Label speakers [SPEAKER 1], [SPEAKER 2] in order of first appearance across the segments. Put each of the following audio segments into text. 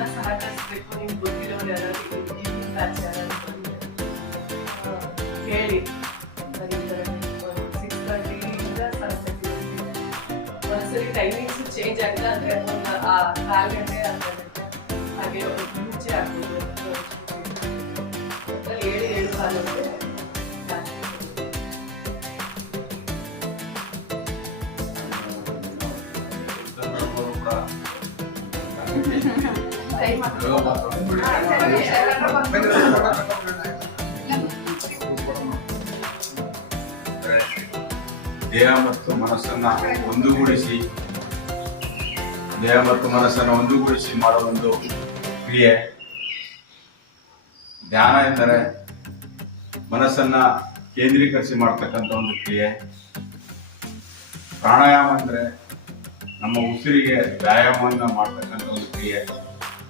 [SPEAKER 1] la sala che si con in bottino le hanno di faccia era Really? Timings change అయితే అంటే నాలుగు గంటే అంటే అవి నుంచి అక్కడ ఏడు ఏడు వాళ్ళు Ha ha ha.
[SPEAKER 2] ದೇಹ ಮತ್ತು ಮನಸ್ಸನ್ನ ಒಂದುಗೂಡಿಸಿ, ದೇಹ ಮತ್ತು ಮನಸ್ಸನ್ನು ಒಂದುಗೂಡಿಸಿ ಮಾಡುವ ಒಂದು ಕ್ರಿಯೆ. ಧ್ಯಾನ ಎಂದರೆ ಮನಸ್ಸನ್ನ ಕೇಂದ್ರೀಕರಿಸಿ ಮಾಡ್ತಕ್ಕಂಥ ಒಂದು ಕ್ರಿಯೆ. ಪ್ರಾಣಾಯಾಮ ಅಂದ್ರೆ ನಮ್ಮ ಉಸಿರಿಗೆ ವ್ಯಾಯಾಮವನ್ನ ಮಾಡ್ತಕ್ಕಂಥ ಒಂದು ಕ್ರಿಯೆ.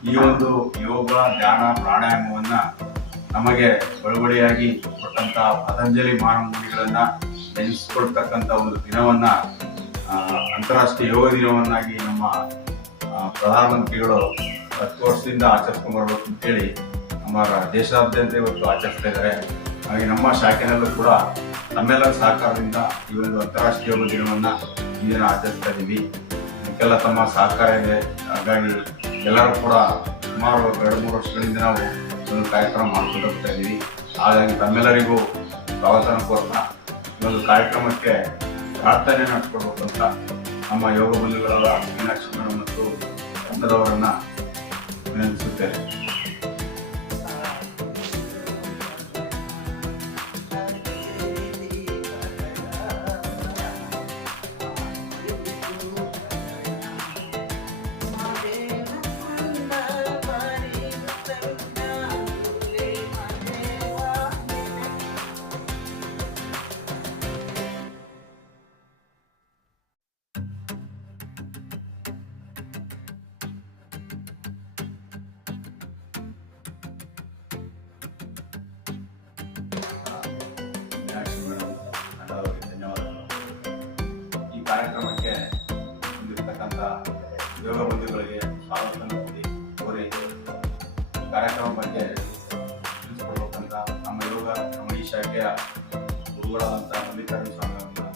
[SPEAKER 2] ಈ ಒಂದು ಯೋಗ, ಧ್ಯಾನ, ಪ್ರಾಣಾಯಾಮವನ್ನು ನಮಗೆ ಬಳುವಳಿಯಾಗಿ ಕೊಟ್ಟಂತ ಪತಂಜಲಿ ಮಹಾಮುನಿಗಳನ್ನ ನೆನೆಸ್ಕೊಳ್ತಕ್ಕಂಥ ಒಂದು ದಿನವನ್ನ ಅಂತಾರಾಷ್ಟ್ರೀಯ ಯೋಗ ದಿನವನ್ನಾಗಿ ನಮ್ಮ ಪ್ರಧಾನಮಂತ್ರಿಗಳು ಹತ್ತು ವರ್ಷದಿಂದ ಆಚರಿಸ್ಕೊಂಡು ಬರಬೇಕು ಅಂತೇಳಿ ನಮ್ಮ ದೇಶಾದ್ಯಂತ ಇವತ್ತು ಆಚರಿಸ್ತಾ ಇದ್ದಾರೆ. ಹಾಗೆ ನಮ್ಮ ಶಾಖೆನಲ್ಲೂ ಕೂಡ ನಮ್ಮೆಲ್ಲರ ಸಹಕಾರದಿಂದ ಈ ಒಂದು ಅಂತಾರಾಷ್ಟ್ರೀಯ ಯೋಗ ದಿನವನ್ನ ಈ ದಿನ ಆಚರಿಸ್ತಾ ಇದ್ದೀವಿ ಇದಕ್ಕೆಲ್ಲ ತಮ್ಮ ಸಹಕಾರ ಇದೆ. ಹಾಗಾಗಿ ಎಲ್ಲರೂ ಕೂಡ ಸುಮಾರು ಎರಡು, ಮೂರು ವರ್ಷಗಳಿಂದ ನಾವು ಒಂದು ಕಾರ್ಯಕ್ರಮ ಮಾಡ್ಕೊಂಡು ಹೋಗ್ತಾ ಇದ್ದೀವಿ ಹಾಗಾಗಿ ತಮ್ಮೆಲ್ಲರಿಗೂ ಸ್ವಾಗತ ಕೋರ್ತಾ ಈ ಒಂದು ಕಾರ್ಯಕ್ರಮಕ್ಕೆ ಪ್ರಾರ್ಥನೆ ನಡೆಸ್ಕೊಡ್ಬೇಕು ಅಂತ ನಮ್ಮ ಯೋಗ ಬಂಧುಗಳಾದ ಮೀನಾಕ್ಷಿ ಮೇಡಮ್ ಮತ್ತು ತಂಡದವರನ್ನ ವಿನಂತಿಸುತ್ತೇನೆ. ಯೋಗ ಬಂಧುಗಳಿಗೆ ಸ್ವಾಗತ ಕೋರಿ ಕೋರಿ ಕಾರ್ಯಕ್ರಮ ಬಗ್ಗೆ ತಿಳಿಸ್ಕೊಡ್ಬೇಕಂತ ನಮ್ಮ ಯೋಗ, ನಮ್ಮ ಈ ಶಾಖೆಯ ಗುರುಗಳಾದಂಥ ಮಲ್ಲಿಕಾರ್ಜುನ ಸ್ವಾಮಿ ಅವರನ್ನ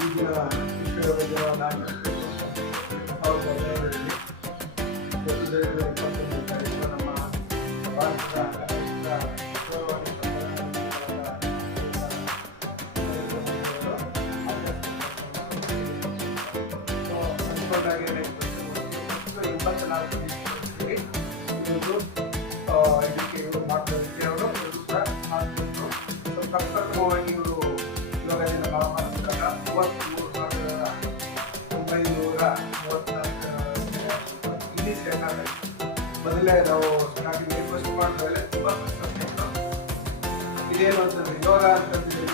[SPEAKER 3] ಈಗಿನ ಅಂದ್ಕೊಂಡಾಗೆ ಎಂಬತ್ನಾಲ್ಕು ದಿವಸದಲ್ಲಿ ಇವತ್ತು ಆ, ಇದಕ್ಕೆ ಇವರು ಮಾರ್ಗದರ್ಶಿ ಅವರು ಇವರು ಕೂಡ ಮಾಡ್ತಿದ್ರು ಸೊ ಪ್ರಪ್ರಥಮವಾಗಿ ಇವರು ಯೋಗ ದಿನ ಮಹಾಮಾನಸಿಕ ಮೂವತ್ತ್ಮೂರು ಸಾವಿರದ ಒಂಬೈನೂರ ಮೂವತ್ನಾಲ್ಕು ಇಲ್ಲಿ ಮೊದಲೇ ನಾವು ತುಂಬ ಇದೇನು ಅಂತಂದ್ರೆ ಯೋಗ ಅಂತಂದ್ರೆ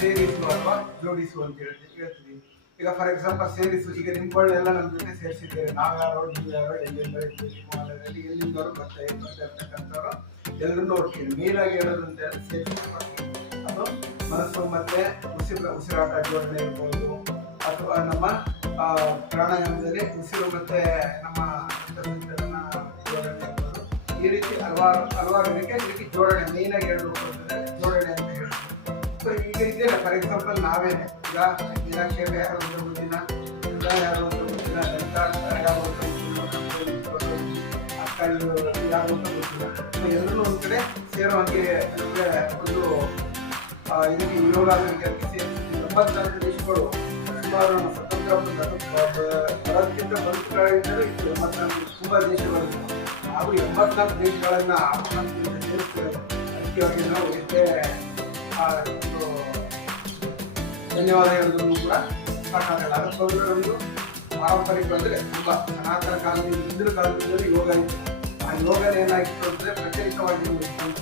[SPEAKER 3] ಸೇರಿಸುವ ಅಥವಾ ಜೋಡಿಸು ಅಂತ ಹೇಳ್ತೀವಿ ಈಗ ಫಾರ್ ಎಕ್ಸಾಂಪಲ್ ಸೇರಿಸು, ಈಗ ನಿಮ್ಗಳೆಲ್ಲ ನಮ್ಮ ಜೊತೆ ಸೇರಿಸಿದ್ದೇವೆ ನಾವ್ಯಾರೋ ನೀವು ಯಾರೋ ಎಲ್ಲಿಂದ ಹಿಮಾಲಯದಲ್ಲಿ ಎಲ್ಲಿಂದವರು ಬರ್ತಾ ಬರ್ತಾ ಇರ್ತಕ್ಕಂಥವ್ರು ಎಲ್ಲರೂ ನೋಡ್ತೀವಿ ಮೇಲಾಗಿ ಹೇಳೋದು ಅಂತ ಹೇಳಿ ಸೇರಿಸು ಅದು ಮನಸ್ಸು ಮತ್ತೆ ಉಸಿರು, ಉಸಿರಾಟ ಜೋಡಣೆ ಇರ್ಬೋದು. ಅಥವಾ ನಮ್ಮ ಪ್ರಾಣಾಯಾಮದಲ್ಲಿ ಉಸಿರು ಮತ್ತೆ ನಮ್ಮ ಜೋಡಣೆ ಇರ್ಬೋದು. ಈ ರೀತಿ ಹಲವಾರು ಹಲವಾರು ರೀತಿಯ ಜೋಡಣೆ ಮೇಲಾಗಿ ಹೇಳ್ಬೇಕು ಈಗ ಇದೆಯಲ್ಲ ಫಾರ್ ಎಕ್ಸಾಂಪಲ್ ನಾವೇನೆ. ಈಗ ಮೀನಾಕ್ಷಿ ಯಾರು ಅಂತ ಗೊತ್ತಿನ ಎಲ್ಲ ಯಾರು ಅಂತ ಗೊತ್ತಿನ ಯಾರು ಅಂತ ಗೊತ್ತಿಲ್ಲ ಅಕ್ಕ ಇವ್ರು ಯಾರು ಅಂತ ಗೊತ್ತಿಲ್ಲ ಎಲ್ಲರೂ ಒಂದ್ ಕಡೆ ಸೇರುವಂಗೆ ನಮಗೆ ಒಂದು ಇದಕ್ಕೆ ಯೋಗ ಇದಕ್ಕೆ ಸೇರಿಸಿ ಎಂಬತ್ನಾಲ್ಕು ದೇಶಗಳು ಸುಮಾರು ಸ್ವತಂತ್ರ ಬರೋದಕ್ಕಿಂತ ಬದುಕುಗಳಿಂದಲೂ ಇತ್ತು ಎಂಬತ್ನಾಲ್ಕು ತುಂಬ ದೇಶಗಳು ಹಾಗೂ ಎಂಬತ್ನಾಲ್ಕು ದೇಶಗಳನ್ನ ನಮ್ಗೆ ಸೇರಿಸ್ತಾರೆ ಅದಕ್ಕೆ ನಾವು ಎಷ್ಟೇ ಒಂದು ಧನ್ಯವಾದ ಹೇಳಿದ್ರು ಕೂಡ ಸಾಕಾಗಲ್ಲ ಅದಕ್ಕೋಸ್ಕರ ಒಂದು ಪಾರಂಪರಿಕ ಅಂದರೆ ತುಂಬ ಸನಾತನ ಕಾಲದಿಂದ ಹಿಂದಿನ ಕಾಲದಿಂದಲೂ ಯೋಗ ಇತ್ತು ಆ ಯೋಗ ಏನಾಗಿತ್ತು ಅಂದರೆ ಪ್ರತ್ಯೇಕವಾಗಿ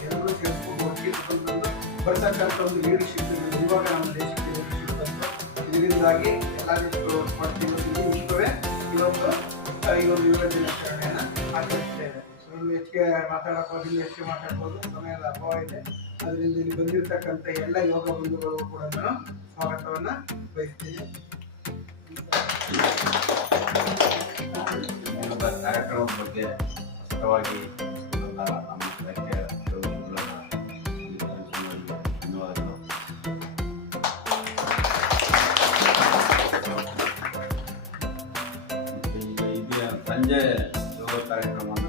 [SPEAKER 3] ಎಲ್ಲರೂ ಸೇರಿಸ್ಕೊಂಡು ಒಟ್ಟಿಗೆ ತಗೊಂಡು ಬರ್ತಕ್ಕಂಥ ಒಂದು ಲೀಡರ್ಶಿಪ್ ಇವಾಗ ನಮ್ಮ ದೇಶಕ್ಕೆ ಇದರಿಂದಾಗಿ ಎಲ್ಲ ಮಾಡ್ತೀವಿ ವಿಶ್ವವೇ ಇವತ್ತು ಈ ಒಂದು ಯೋಗ ದಿನಾಚರಣೆಯನ್ನು ಆಚರಿಸ್ತಾ ಇದೆ ಸೊ ಇನ್ನು ಹೆಚ್ಚಿಗೆ ಮಾತಾಡೋಕ್ಕೋದು ಇನ್ನೂ ಹೆಚ್ಚಿಗೆ ಮಾತಾಡ್ಬೋದು, ಸಮಯದ ಅಭಾವ ಇದೆ. ಅದರಿಂದ ಇಲ್ಲಿ ಬಂದಿರತಕ್ಕಂಥ ಎಲ್ಲ ಯೋಗ ಬಂಧುಗಳು ಕೂಡ ನಾನು ಸ್ವಾಗತವನ್ನು ಬಯಸ್ತೀನಿ.
[SPEAKER 2] ಕಾರ್ಯಕ್ರಮದ ಬಗ್ಗೆ ಸ್ಪಷ್ಟವಾಗಿ ಇದಕ್ಕೆ ಸಂಜೆ ಯೋಗ ಕಾರ್ಯಕ್ರಮ